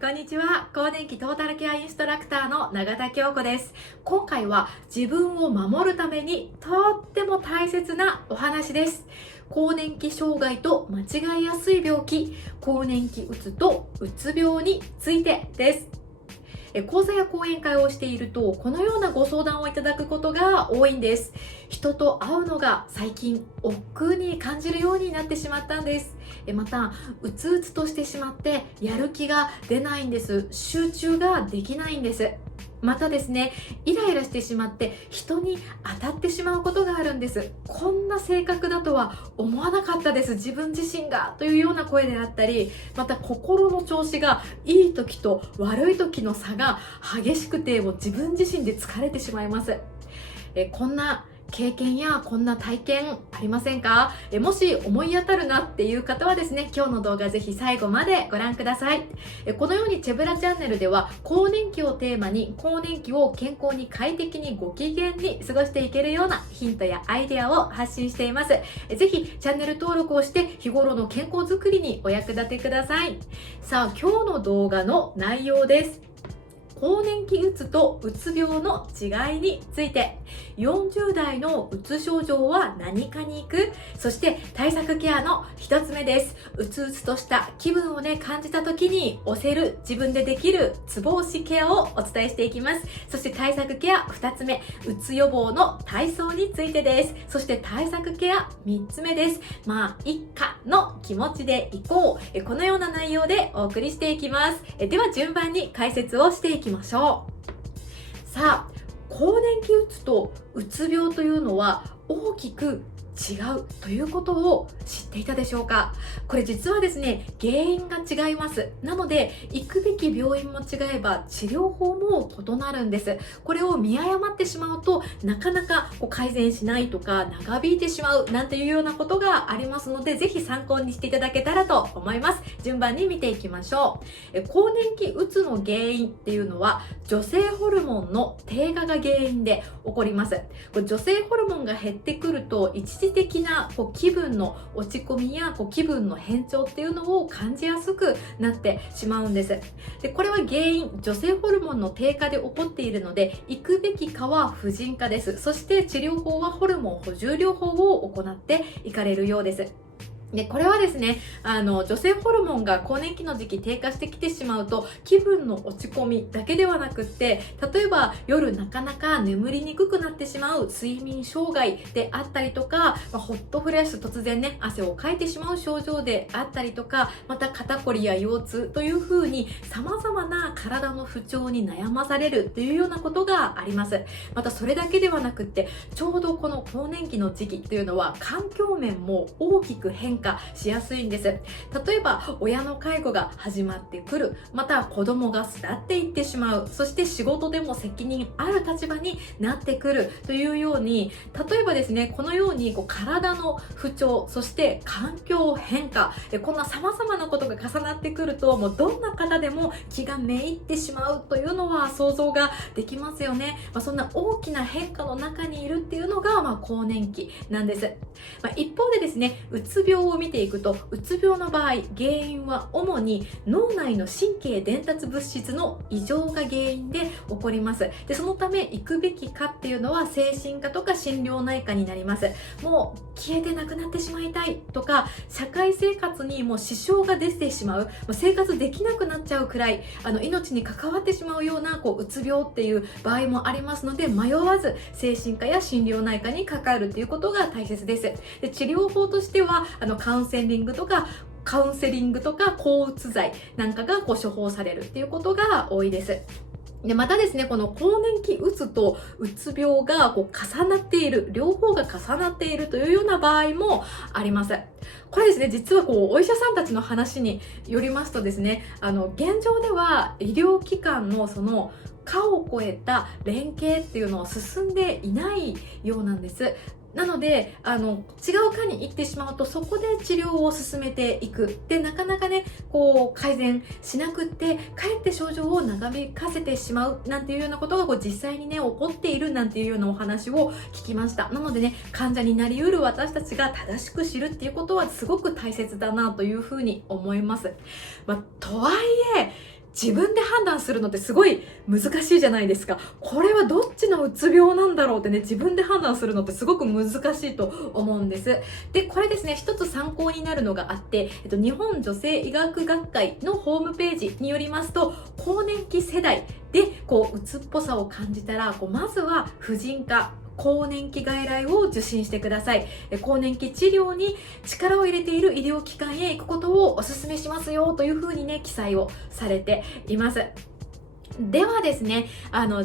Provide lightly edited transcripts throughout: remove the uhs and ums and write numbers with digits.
こんにちは。更年期トータルケアインストラクターの永田京子です。今回は自分を守るためにとっても大切なお話です。更年期障害と間違いやすい病気、更年期うつとうつ病についてです。講座や講演会をしているとこのようなご相談をいただくことが多いんです。人と会うのが最近億劫に感じるようになってしまったんです。またうつうつとしてしまってやる気が出ないんです。集中ができないんです。またですね、イライラしてしまって人に当たってしまうことがあるんです。こんな性格だとは思わなかったです、自分自身が、というような声であったり、また心の調子がいい時と悪い時の差が激しくて、もう自分自身で疲れてしまいます。こんな経験やこんな体験ありませんか？もし思い当たるなっていう方はですね、今日の動画ぜひ最後までご覧ください。このようにチェブラチャンネルでは更年期をテーマに更年期を健康に快適にご機嫌に過ごしていけるようなヒントやアイデアを発信しています。ぜひチャンネル登録をして日頃の健康づくりにお役立てください。さあ、今日の動画の内容です。更年期うつとうつ病の違いについて、40代のうつ症状は何かに行く、そして対策ケアの一つ目です。うつうつとした気分を感じた時に押せる自分でできるツボ押しケアをお伝えしていきます。そして対策ケア二つ目、うつ予防の体操についてです。そして対策ケア三つ目です。一家の気持ちでいこう。このような内容でお送りしていきます。では順番に解説をしていきましょう。さあ、更年期うつとうつ病というのは大きく違うということを知っていたでしょうか？これ実はですね、原因が違います。なので行くべき病院も違えば治療法も異なるんです。これを見誤ってしまうとなかなか改善しないとか長引いてしまうなんていうようなことがありますので、ぜひ参考にしていただけたらと思います。順番に見ていきましょう。更年期うつの原因っていうのは女性ホルモンの低下が原因で起こります。女性ホルモンが減ってくると一時的な気分の落ち込みや気分の変調っていうのを感じやすくなってしまうんです。で、これは原因、女性ホルモンの低下で起こっているので、行くべきかは婦人科です。そして治療法はホルモン補充療法を行っていかれるようです。で、これはですね、女性ホルモンが更年期の時期低下してきてしまうと、気分の落ち込みだけではなくって、例えば夜なかなか眠りにくくなってしまう睡眠障害であったりとか、ホットフラッシュ、突然ね、汗をかいてしまう症状であったりとか、また肩こりや腰痛という風に様々な体の不調に悩まされるというようなことがあります。またそれだけではなくって、ちょうどこの更年期の時期というのは環境面も大きく変化しやすいんです。例えば親の介護が始まってくる、また子供が巣立っていってしまう、そして仕事でも責任ある立場になってくるというように、例えばですね、このように体の不調、そして環境変化、こんな様々なことが重なってくると、もうどんな方でも気がめいってしまうというのは想像ができますよね。そんな大きな変化の中にいるっていうのが更年期なんです。一方でですね、うつ病を見ていくと、うつ病の場合、原因は主に脳内の神経伝達物質の異常が原因で起こります。で、そのため行くべきかっていうのは精神科とか心療内科になります。もう消えてなくなってしまいたいとか、社会生活にもう支障が出てしまう、生活できなくなっちゃうくらい命に関わってしまうようなうつ病っていう場合もありますので、迷わず精神科や心療内科にかかるということが大切です。で、治療法としてはカウンセリングとか抗うつ剤なんかが処方されるっていうことが多いです。で、またですね、この更年期うつとうつ病が重なっている、両方が重なっているというような場合もあります。これですね、実はお医者さんたちの話によりますとですね、現状では医療機関のその科を超えた連携っていうのを進んでいないようなんです。なので違う科に行ってしまうと、そこで治療を進めていく。で、なかなかね改善しなくって、かえって症状を長引かせてしまうなんていうようなことが実際にね起こっているなんていうようなお話を聞きました。なのでね、患者になりうる私たちが正しく知るっていうことはすごく大切だなというふうに思います。とはいえ自分で判断するのってすごい難しいじゃないですか。これはどっちのうつ病なんだろうってね、自分で判断するのってすごく難しいと思うんです。で、これですね、一つ参考になるのがあって、日本女性医学学会のホームページによりますと、更年期世代でうつっぽさを感じたら、まずは婦人科、更年期外来を受診してください。更年期治療に力を入れている医療機関へ行くことをお勧めしますよというふうにね、記載をされています。ではですね、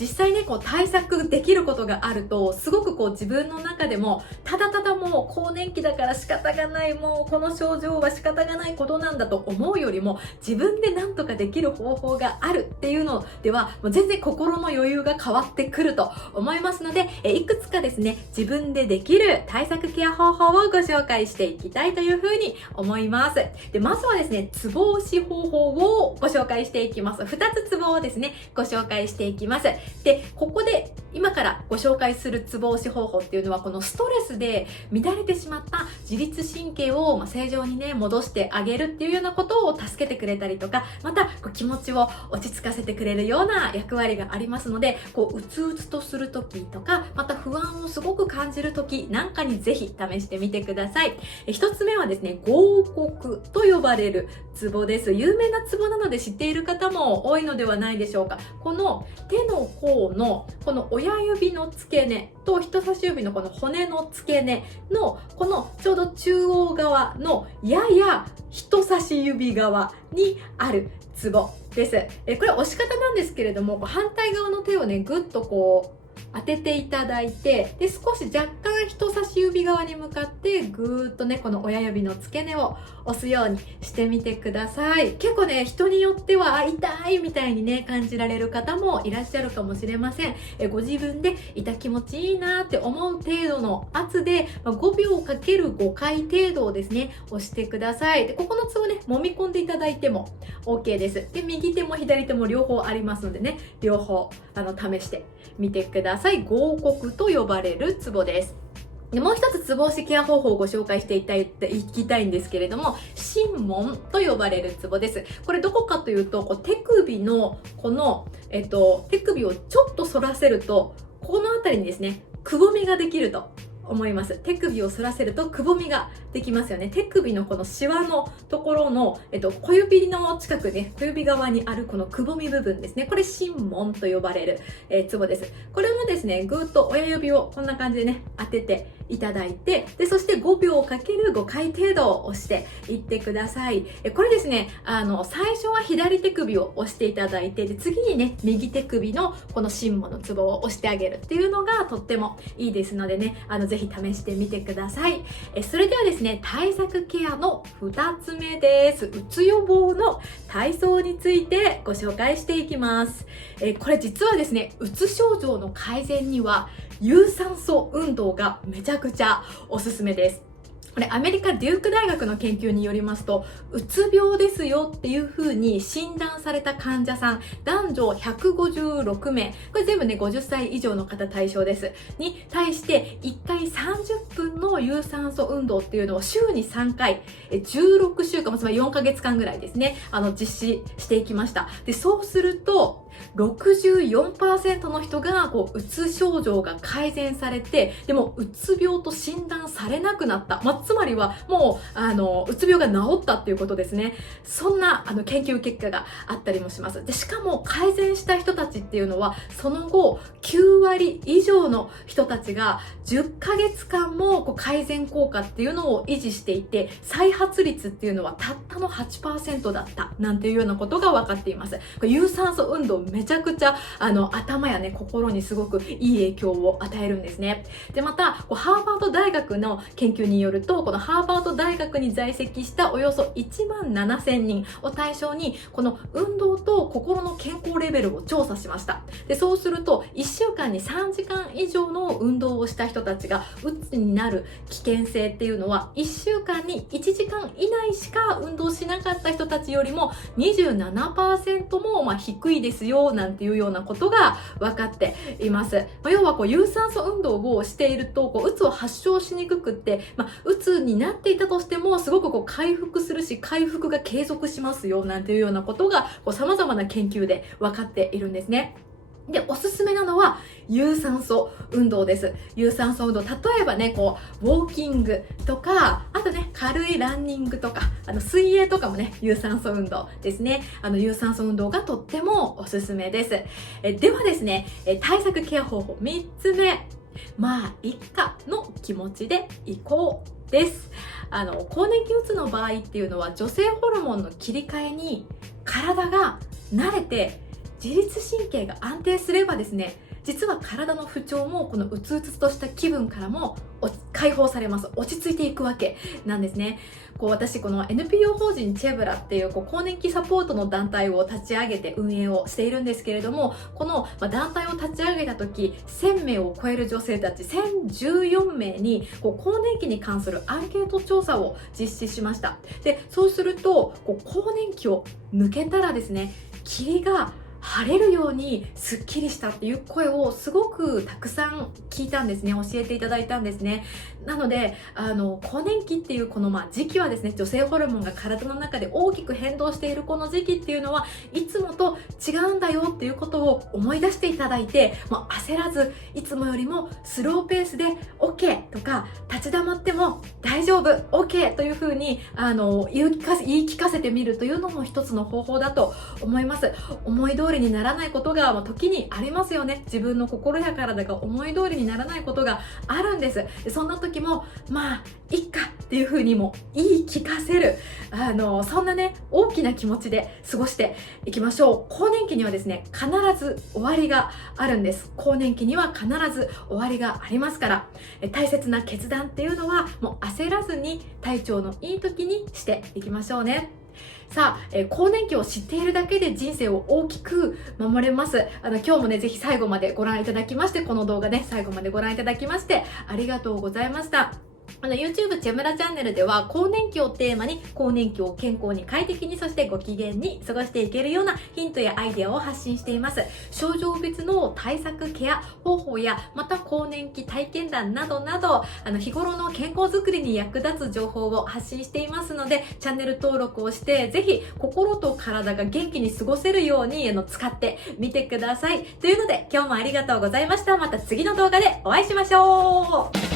実際ね、対策できることがあると、すごく自分の中でも、ただただもう更年期だから仕方がない、もうこの症状は仕方がないことなんだと思うよりも、自分で何とかできる方法があるっていうのでは、もう全然心の余裕が変わってくると思いますので、いくつかですね、自分でできる対策ケア方法をご紹介していきたいというふうに思います。で、まずはですね、ツボ押し方法をご紹介していきます。2つツボをですね、ご紹介していきます。で、ここで今からご紹介するツボ押し方法っていうのは、このストレスで乱れてしまった自律神経を正常にね、戻してあげるっていうようなことを助けてくれたりとか、また気持ちを落ち着かせてくれるような役割がありますので、うつうつとする時とか、また不安をすごく感じる時なんかにぜひ試してみてください。一つ目はですね、合谷と呼ばれるツボです。有名なツボなので知っている方も多いのではないでしょうか。この手の甲のこの親指の付け根と人差し指のこの骨の付け根のこのちょうど中央側のやや人差し指側にあるツボです。これ押し方なんですけれども、反対側の手をね、ぐっと当てていただいて、で、少し若干人差し指側に向かってぐーっとね、この親指の付け根を押すようにしてみてください。結構ね、人によっては痛いみたいにね、感じられる方もいらっしゃるかもしれません。ご自分で痛気持ちいいなって思う程度の圧で、5秒かける5回程度をですね、押してください。で、ここのツボね、揉み込んでいただいても OK です。で、右手も左手も両方ありますのでね、両方試してみてください。合谷と呼ばれるツボです。で、もう一つツボ押しケア方法をご紹介していきたいんですけれども、神門と呼ばれるツボです。これどこかというと、手首のこの、手首をちょっと反らせると、この辺りにですね、くぼみができると思います。手首を反らせるとくぼみができますよね。手首のこのシワのところの、小指の近くね、小指側にあるこのくぼみ部分ですね。これ神門と呼ばれる、ツボです。これもですね、ぐーっと親指をこんな感じでね、当てていただいて、で、そして5秒かける5回程度を押していってください。これですね、最初は左手首を押していただいて、で、次にね、右手首のこの神門のツボを押してあげるっていうのがとってもいいですのでね、ぜひ試してみてください。それではですね、対策ケアの2つ目です。うつ予防の体操についてご紹介していきます。これ実はですね、うつ症状の改善には有酸素運動がめちゃくちゃおすすめです。これアメリカデューク大学の研究によりますと、うつ病ですよっていう風に診断された患者さん、男女156名、これ全部ね、50歳以上の方対象です。に対して、1回30分の有酸素運動っていうのを週に3回、16週間、つまり4ヶ月間ぐらいですね、実施していきました。で、そうすると、64% の人がうつ症状が改善されて、でもうつ病と診断されなくなった。つまりはもううつ病が治ったっていうことですね。そんな研究結果があったりもします。で、しかも改善した人たちっていうのは、その後9割以上の人たちが10ヶ月間も改善効果っていうのを維持していて、再発率っていうのはたったの 8% だったなんていうようなことが分かっています。これ有酸素運動めちゃくちゃ頭やね、心にすごくいい影響を与えるんですね。で、またハーバード大学の研究によると、このハーバード大学に在籍したおよそ1万7000人を対象に、この運動と心の健康レベルを調査しました。で、そうすると1週間に3時間以上の運動をした人たちがうつになる危険性っていうのは、1週間に1時間以内しか運動しなかった人たちよりも 27% も低いですよよなんていうようなことが分かっています。要は有酸素運動をしているとうつを発症しにくくって、うつになっていたとしてもすごく回復するし、回復が継続しますよなんていうようなことが様々な研究で分かっているんですね。で、おすすめなのは有酸素運動です。有酸素運動、例えばね、ウォーキングとか、あとね、軽いランニングとか、水泳とかもね、有酸素運動ですね。有酸素運動がとってもおすすめです。ではですね、対策ケア方法3つ目。いっかの気持ちでいこうです。更年期うつの場合っていうのは、女性ホルモンの切り替えに体が慣れて、自律神経が安定すればですね、実は体の不調もこのうつうつとした気分からも解放されます。落ち着いていくわけなんですね。私この NPO 法人チェブラっていう更年期サポートの団体を立ち上げて運営をしているんですけれども、この団体を立ち上げた時、1000名を超える女性たち1014名に更年期に関するアンケート調査を実施しました。で、そうすると更年期を抜けたらですね、霧が晴れるようにすっきりしたっていう声をすごくたくさん聞いたんですね。教えていただいたんですね。なので更年期っていうこの時期はですね、女性ホルモンが体の中で大きく変動しているこの時期っていうのはいつもと違うんだよっていうことを思い出していただいて、焦らずいつもよりもスローペースで OK とか、立ち止まっても大丈夫 OK というふうに言い聞かせてみるというのも一つの方法だと思います。思い通りにならないことが時にありますよね。自分の心や体が思い通りにならないことがあるんです。そんな時もいっかっていう風にも言い聞かせる、そんなね、大きな気持ちで過ごしていきましょう。更年期にはですね、必ず終わりがあるんです。更年期には必ず終わりがありますから、大切な決断っていうのはもう焦らずに体調のいい時にしていきましょうね。さあ、更年期を知っているだけで人生を大きく守れます。今日もね、ぜひ最後までご覧いただきまして、この動画ね、最後までご覧いただきましてありがとうございました。YouTube チェムラチャンネルでは更年期をテーマに更年期を健康に快適に、そしてご機嫌に過ごしていけるようなヒントやアイデアを発信しています。症状別の対策ケア方法や、また更年期体験談などなど、日頃の健康づくりに役立つ情報を発信していますので、チャンネル登録をしてぜひ心と体が元気に過ごせるように使ってみてください。というので今日もありがとうございました。また次の動画でお会いしましょう。